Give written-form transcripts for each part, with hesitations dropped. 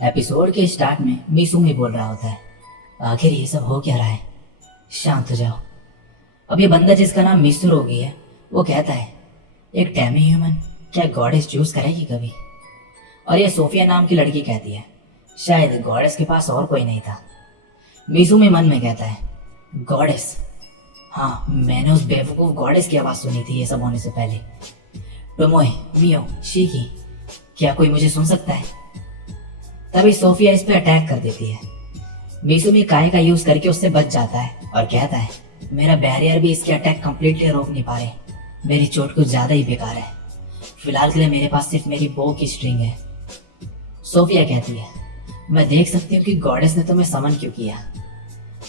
Episode के start में मिसूमी बोल रहा होता है, आखिर ये सब हो क्या रहा है। शांत हो जाओ। अब ये बंदा जिसका नाम मिसुरोगी है वो कहता है, एक डेमी ह्यूमन क्या गॉडेस चूज करेगी कभी। और ये सोफिया नाम की लड़की कहती है, शायद गॉडेस के पास और कोई नहीं था। मिसूमी मन में कहता है, गॉडेस, हाँ मैंने उस बेवकूफ गॉडेस की आवाज सुनी थी ये सब होने से पहले। टोमोए, मियो, शिकी, क्या कोई मुझे सुन सकता है। तभी सोफिया इस पे अटैक कर देती है। मिसूमी काय का यूज करके उससे बच जाता है और कहता है, मेरा बैरियर भी इसके अटैक कंप्लीटली रोक नहीं पा रहे। मेरी चोट कुछ ज्यादा ही बेकार है। फिलहाल के लिए मेरे पास सिर्फ मेरी बो की स्ट्रिंग है। सोफिया कहती है, मैं देख सकती हूँ कि गॉडेस ने तुम्हें समन क्यों किया।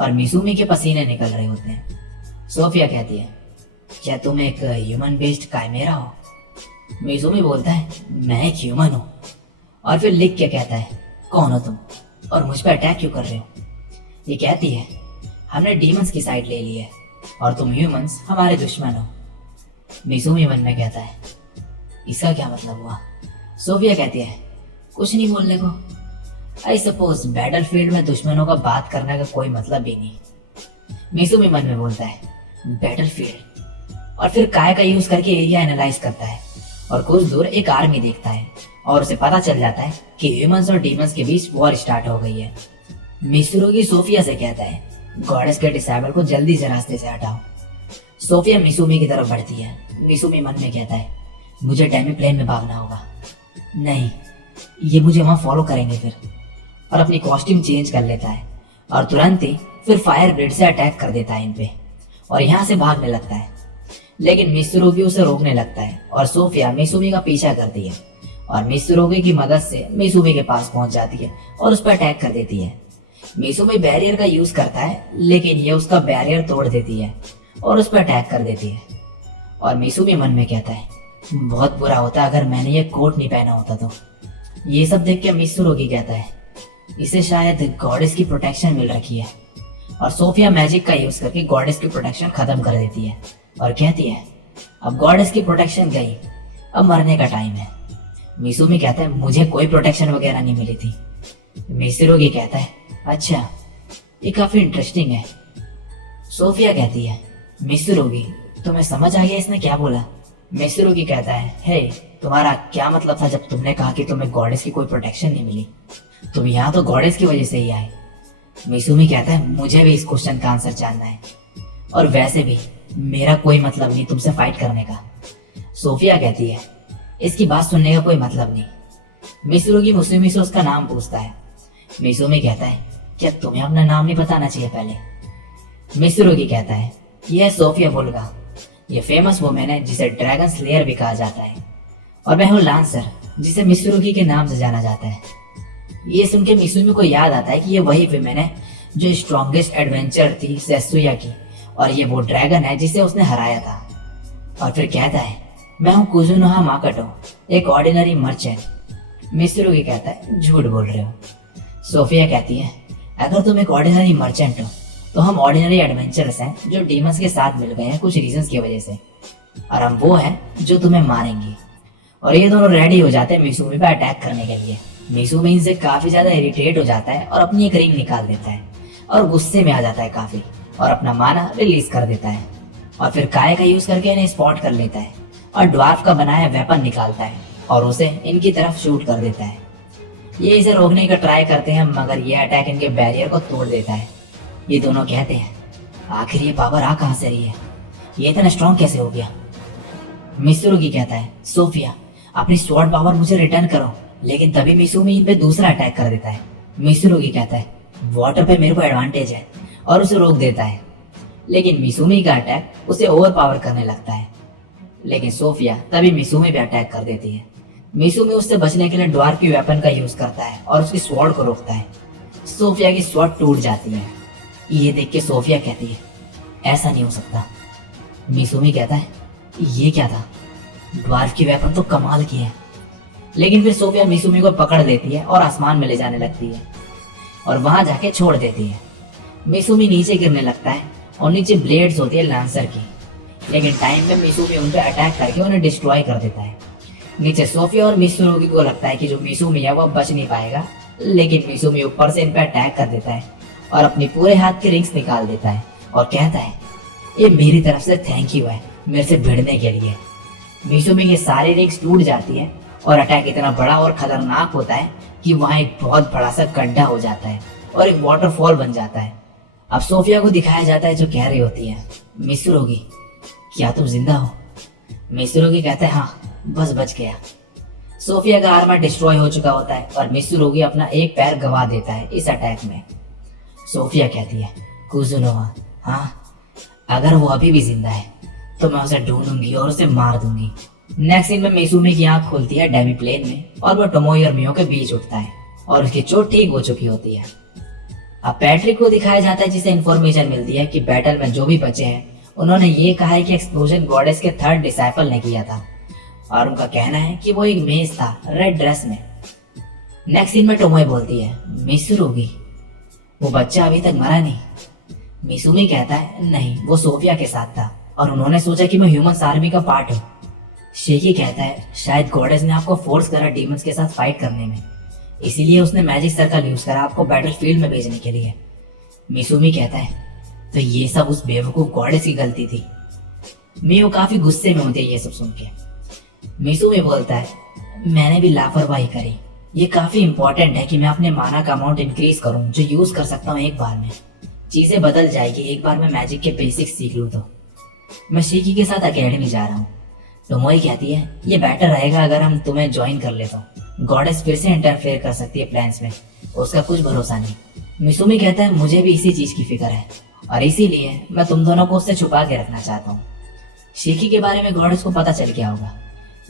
और मिसूमी के पसीने निकल रहे होते हैं। सोफिया कहती है, क्या तुम एक ह्यूमन बेस्ड काइमेरा हो। मिसूमी बोलता है, मैं एक ह्यूमन हूँ। और फिर लिख के कहता है, कौन हो तुम और मुझ पर अटैक क्यों कर रहे हो। ये कहती है, हमने डीमंस की साइड ले ली है और तुम ह्यूमंस हमारे दुश्मन हो। मिसूमी मन में कहता है, इसका क्या मतलब हुआ। सोफिया कहती है, कुछ नहीं बोलने को। आई सपोज बैटलफील्ड में दुश्मनों का बात करने का कोई मतलब भी नहीं। मिसूमी मन में बोलता है, बैटलफील्ड। और फिर काय का यूज करके एरिया एनालाइज करता है और कुछ दूर एक आर्मी देखता है और उसे पता चल जाता है कि ह्यूमंस और डीमंस के बीच वॉर स्टार्ट हो गई है। मिसुरुगी सोफिया से कहता है, गॉडेस के डिसेबल को जल्दी से रास्ते से हटाओ। सोफिया मिसूमी की तरफ बढ़ती है। मिसूमी मन में कहता है, मुझे डेमी प्लेन में भागना होगा। नहीं, ये मुझे वहां फॉलो करेंगे फिर। और अपनी कॉस्ट्यूम चेंज कर लेता है और तुरंत ही फिर फायर ब्लेड से अटैक कर देता है इन पे और यहाँ से भागने लगता है। लेकिन मिसुरुगी उसे रोकने लगता है और सोफिया मिसूमी का पीछा करती है और मिसुरुगी की मदद से मिसूमी के पास पहुंच जाती है और उस पर अटैक कर देती है। मिसूमी बैरियर का यूज करता है लेकिन ये उसका बैरियर तोड़ देती है और उस पर अटैक कर देती है। और मिसूमी मन में कहता है, बहुत बुरा होता अगर मैंने ये कोट नहीं पहना होता तो। ये सब देख के मिसुरुगी कहता है, इसे शायद गॉडेस की प्रोटेक्शन मिल रखी है। और सोफिया मैजिक का यूज करके गॉडेस की प्रोटेक्शन खत्म कर देती है और कहती है, अब गॉडेस की प्रोटेक्शन गई, अब मरने का टाइम है। मिसूमी कहता है, मुझे कोई प्रोटेक्शन वगैरह नहीं मिली थी। मिसुरुगी कहता है, अच्छा ये काफी इंटरेस्टिंग है। सोफिया कहती है, मिसुरुगी तुम्हें समझ आ गया इसने क्या बोला। मिसुरुगी कहता है, हे तुम्हारा क्या मतलब था जब तुमने कहा कि तुम्हें गॉडेस की कोई प्रोटेक्शन नहीं मिली। तुम यहाँ तो गॉडेस की वजह से ही आए। मिसूमी कहता है, मुझे भी इस क्वेश्चन का आंसर जानना है और वैसे भी मेरा कोई मतलब नहीं तुमसे फाइट करने का। सोफिया कहती है, इसकी बात सुनने का कोई मतलब नहीं। मिसुरुगी मिसूमी से उसका नाम पूछता है। मिसूमी कहता है, क्या तुम्हें अपना नाम नहीं बताना चाहिए पहले। मिसुरुगी कहता है, यह सोफिया बोलगा, ये फेमस वुमेन है जिसे ड्रैगन स्लेयर भी कहा जाता है। और मैं हूँ लांसर जिसे मिसुरुगी के नाम से जाना जाता है। ये सुन के मिसूमी को याद आता है कि ये वही वुमेन है जो स्ट्रॉन्गेस्ट एडवेंचर थी सेसुया की और ये वो ड्रैगन है जिसे उसने हराया था। और फिर कहता है, मैं हूँ कुजुनोहा माकोटो, एक ऑर्डिनरी मर्चेंट। मिसुरुगी कहता है, झूठ बोल रहे हो। सोफिया कहती है, अगर तुम एक ऑर्डिनरी मर्चेंट हो तो हम ऑर्डिनरी एडवेंचरर्स हैं जो डीमंस के साथ मिल गए हैं कुछ रीजंस की वजह से, और हम वो हैं जो तुम्हें मारेंगे। और ये दोनों रेडी हो जाते हैं मिसूमी पे अटैक करने के लिए। मिसूमी इनसे काफी ज्यादा इरिटेट हो जाता है और अपनी एक रिंग निकाल देता है और गुस्से में आ जाता है काफी और अपना माना रिलीज कर देता है। और फिर काय का यूज करके इन्हें स्पॉट कर लेता है और ड्वार्फ का बनाया वेपन निकालता है और उसे इनकी तरफ शूट कर देता है। ये इसे रोकने का ट्राई करते हैं मगर ये अटैक इनके बैरियर को तोड़ देता है। ये दोनों कहते हैं, आखिर ये पावर आ कहां से रही है, ये इतना स्ट्रॉन्ग कैसे हो गया। मिसुरुगी कहता है, सोफिया अपनी स्वॉर्ड पावर मुझे रिटर्न करो। लेकिन तभी मिसूमी इन पे दूसरा अटैक कर देता है। मिसुरुगी कहता है, वाटर पे मेरे को एडवांटेज है और उसे रोक देता है। लेकिन मिसूमी का अटैक उसे ओवर पावर करने लगता है। लेकिन सोफिया तभी मिसूमी पे अटैक कर देती है। मिसूमी उससे बचने के लिए ड्वार्फ की वेपन का यूज करता है और उसकी स्वॉर्ड को रोकता है। सोफिया की स्वॉर्ड टूट जाती है। ये देख के सोफिया कहती है, ऐसा नहीं हो सकता। मिसूमी कहता है, ये क्या था, ड्वार्फ की वेपन तो कमाल की है। लेकिन फिर सोफिया मिसूमी को पकड़ लेती है और आसमान में ले जाने लगती है और वहां जाके छोड़ देती है। मिसूमी नीचे गिरने लगता है और नीचे ब्लेड्स होती है लांसर की। लेकिन टाइम पे मिसूमी उन पे अटैक करके उन्हें डिस्ट्रॉय कर देता है। नीचे सोफिया और मिसूरुगी को लगता है कि जो मिसूमी है वो बच नहीं पाएगा लेकिन मिसुमी ऊपर से इन पे अटैक कर देता है और अपनी पूरे हाथ के रिंग्स निकाल देता है और कहता है ये मेरी तरफ से थैंक यू है मेरे से भिड़ने के लिए। मिसुमी की सारी रिंग्स टूट जाती है और अटैक इतना बड़ा और खतरनाक होता है कि वहाँ एक बहुत बड़ा सा गड्ढा हो जाता है और एक वाटरफॉल बन जाता है। अब सोफिया को दिखाया जाता है जो कह रही होती है मिसुरुगी क्या तुम जिंदा हो? मिसुरुगी कहता है हाँ बस बच गया। सोफिया का आर्मर डिस्ट्रॉय हो चुका होता है और मिसुरुगी अपना एक पैर गवा देता है इस अटैक में। सोफिया कहती है कुजुनोआ हाँ अगर वो अभी भी जिंदा है तो मैं उसे ढूंढूंगी और उसे मार दूंगी। नेक्स्ट सीन में मिसुमी की आंख खुलती है डेमी प्लेन में और वो टोमोई और मियो के बीच उठता है और उसकी चोट ठीक हो चुकी होती है। अब पैट्रिक को दिखाया जाता है जिसे इन्फॉर्मेशन मिलती है कि बैटल में जो भी बचे हैं उन्होंने ये कहा है कि एक्सप्लोजन गॉडेस के थर्ड डिसाइपल ने किया था और उनका कहना है कि वो एक मेज था रेड ड्रेस में। नेक्स्ट सीन में टोमोई बोलती है मिसुरुगी वो बच्चा अभी तक मरा नहीं। मिसुमी कहता है नहीं वो सोफिया के साथ था और उन्होंने सोचा कि मैं ह्यूमंस आर्मी का पार्ट हूँ। शेकी कहता है शायद गॉडेस ने आपको फोर्स करा डीमंस के साथ फाइट करने में इसीलिए उसने मैजिक सर्कल यूज करा आपको बैटलफील्ड में भेजने के लिए। मिसुमी कहता है तो ये सब उस बेवकूफ गॉडेस की गलती थी। मियो काफी गुस्से में होती है ये सब सुन के। मिसुमी बोलता है मैंने भी लापरवाही करी ये काफी इंपॉर्टेंट है कि मैं अपने माना का अमाउंट इंक्रीज करूं जो यूज कर सकता हूँ एक बार में। चीजें बदल जाएगी एक बार मैं मैजिक के बेसिक्स सीख लूं तो। मैं शिकी के साथ अकेडमी जा रहा हूँ। टोमोई कहती है ये बेटर रहेगा अगर हम तुम्हें ज्वाइन कर ले तो गॉडेस फिर से इंटरफेयर कर सकती है प्लान्स में उसका कुछ भरोसा नहीं। मिसुमी कहता है मुझे भी इसी चीज की फिक्र है और इसीलिए मैं तुम दोनों को उससे छुपा के रखना चाहता हूँ। शिकी के बारे में गॉडेस को पता चल गया होगा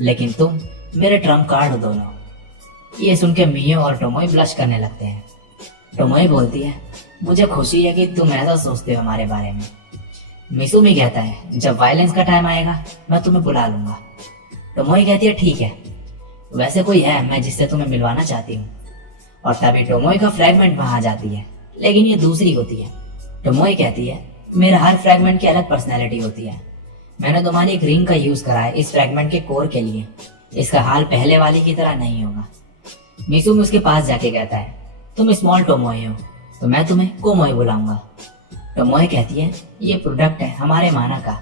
लेकिन तुम मेरे ट्रम्प कार्ड हो दोनों। ये सुन के मियो और टोमोई ब्लश करने लगते हैं। टोमोई बोलती है मुझे खुशी है कि तुम ऐसा सोचते हो हमारे बारे में। मिसुमी कहता है जब वायलेंस का टाइम आएगा मैं तुम्हें बुला लूंगा। टोमोई कहती है ठीक है वैसे कोई है मैं जिससे तुम्हें मिलवाना चाहती हूँ। और तभी टोमोई का फ्रैगमेंट वहां आ जाती है लेकिन ये दूसरी होती है। टोमोई कहती है मेरा हर फ्रैगमेंट की अलग पर्सनैलिटी होती है। मैंने तुम्हारी एक रिंग का यूज करा है इस फ्रैगमेंट के कोर के लिए इसका हाल पहले वाले की तरह नहीं होगा। मिसुमी उसके पास जाके कहता है तुम स्मॉल टोमोई हो तो मैं तुम्हें कोमोई बुलाऊंगा। टोमोई कहती है ये प्रोडक्ट है हमारे माना का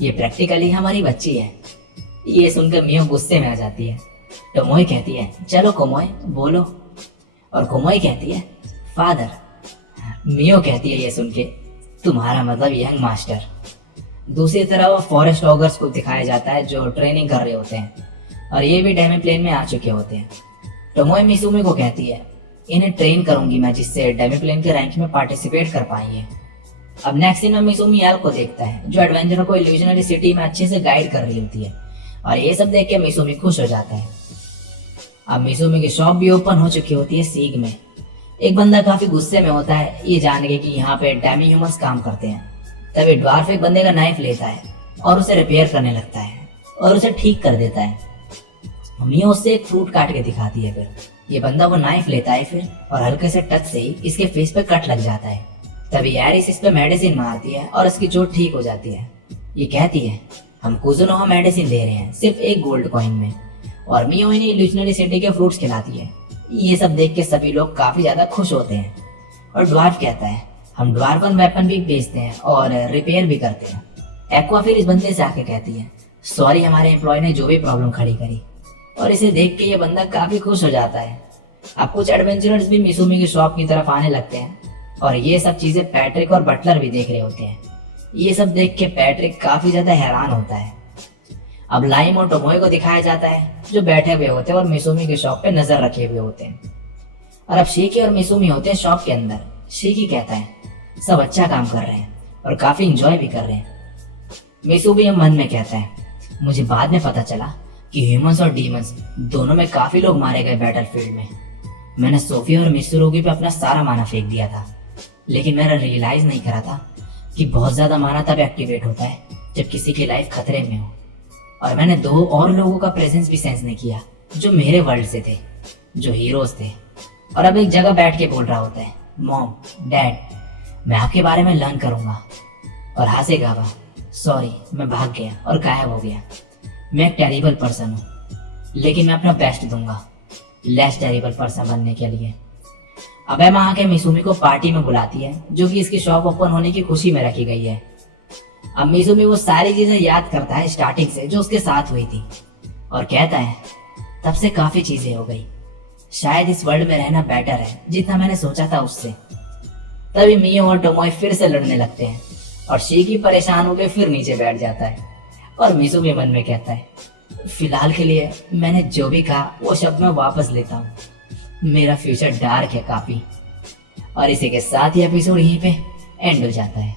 ये प्रैक्टिकली हमारी बच्ची है। ये सुनकर मियो गुस्से में आ जाती है। टोमोई कहती है चलो कोमोई बोलो और कोमोई कहती है फादर। मियो कहती है ये सुन के तुम्हारा मतलब यंग मास्टर। दूसरी तरफ फॉरेस्ट ऑगर्स को दिखाया जाता है जो ट्रेनिंग कर रहे होते हैं और ये भी डेमी प्लेन में आ चुके होते हैं। टोमोई मिसुमी को कहती है इन्हें ट्रेन करूंगी मैं जिससे डेमी प्लेन के रैंक में पार्टिसिपेट कर पाएंगे। अब नेक्स्ट सीन में मिसुमी यल को देखता है जो एडवेंचर को इल्यूजनरी सिटी में अच्छे से गाइड कर रही होती है और ये सब देख के मिसुमी खुश हो जाता है। अब मिसुमी की शॉप भी ओपन हो चुकी होती है सीग में। एक बंदा काफी गुस्से में होता है ये जान के कि यहाँ पे डेमी ह्यूमंस काम करते हैं। तभी ड्वार्फ एक बंदे का नाइफ लेता है और उसे रिपेयर करने लगता है और उसे ठीक कर देता है। मियो उससे एक फ्रूट काट के दिखाती है। फिर ये बंदा वो नाइफ लेता है फिर और हल्के से टच से ही इसके फेस पे कट लग जाता है। तभी एरिस इस पे मेडिसिन मारती है और इसकी चोट ठीक हो जाती है। ये कहती है हम कुजुनोहा मेडिसिन दे रहे हैं सिर्फ एक गोल्ड कॉइन में और मियो इन्हें इल्यूजनरी सिटी के फ्रूट्स खिलाती है। ये सब देख के सभी लोग काफी ज्यादा खुश होते हैं और ड्वार्फ कहता है हम ड्वार्फन वेपन भी बेचते हैं और रिपेयर भी करते हैं। एक्वा फिर इस बंदे से आके कहती है सॉरी हमारे एम्प्लॉय ने जो भी प्रॉब्लम खड़ी करी और इसे देख के ये बंदा काफी खुश हो जाता है। अब कुछ एडवेंचरर्स भी मिसुमी की शॉप की तरफ आने लगते हैं और ये सब चीजें पैट्रिक और बटलर भी देख रहे होते हैं। ये सब देख के पैट्रिक काफी ज्यादा हैरान होता है। अब लाइम और टोमोई को दिखाया जाता है जो बैठे हुए होते हैं और मिसुमी के शॉप पे नजर रखे हुए होते हैं। और अब शीकी और मिसुमी होते हैं शॉप के अंदर। शीकी कहता है सब अच्छा काम कर रहे हैं और काफी इंजॉय भी कर रहे हैं। मिसुमी मन में कहता है मुझे बाद में पता चला कि ह्यूमंस और डीमंस दोनों में काफी लोग मारे गए बैटलफील्ड में। मैंने सोफिया और मिसुरुगी पे अपना सारा माना फेंक दिया था लेकिन मैंने रियलाइज नहीं करा था कि बहुत ज्यादा माना तब एक्टिवेट होता है जब किसी की लाइफ खतरे में हो। और मैंने 2 और लोगों का प्रेजेंस भी सेंस नहीं किया जो मेरे वर्ल्ड से थे जो हीरोज थे और अब एक जगह बैठ के बोल रहा होता है मॉम डैड मैं आपके बारे में लर्न करूंगा और हंसेगा वह सॉरी मैं भाग गया और गायब हो गया। मैं एक टेरिबल पर्सन हूँ लेकिन मैं अपना बेस्ट दूंगा लेस टेरिबल पर्सन बनने के लिए। अबेमा आके मिसुमी को पार्टी में बुलाती है जो कि इसकी शॉप ओपन होने की खुशी में रखी गई है। अब मिसुमी वो सारी चीजें याद करता है स्टार्टिंग से जो उसके साथ हुई थी और कहता है तब से काफी चीजें हो गई, शायद इस वर्ल्ड में रहना बेटर है जितना मैंने सोचा था उससे। तभी मियो और टोमोए फिर से लड़ने लगते हैं और शीकी परेशान होकर फिर नीचे बैठ जाता है और मिसुमी मन में कहता है फिलहाल के लिए मैंने जो भी कहा वो शब्द मैं वापस लेता हूँ, मेरा फ्यूचर डार्क है काफी। और इसी के साथ ही एपिसोड यहीं पे एंड हो जाता है।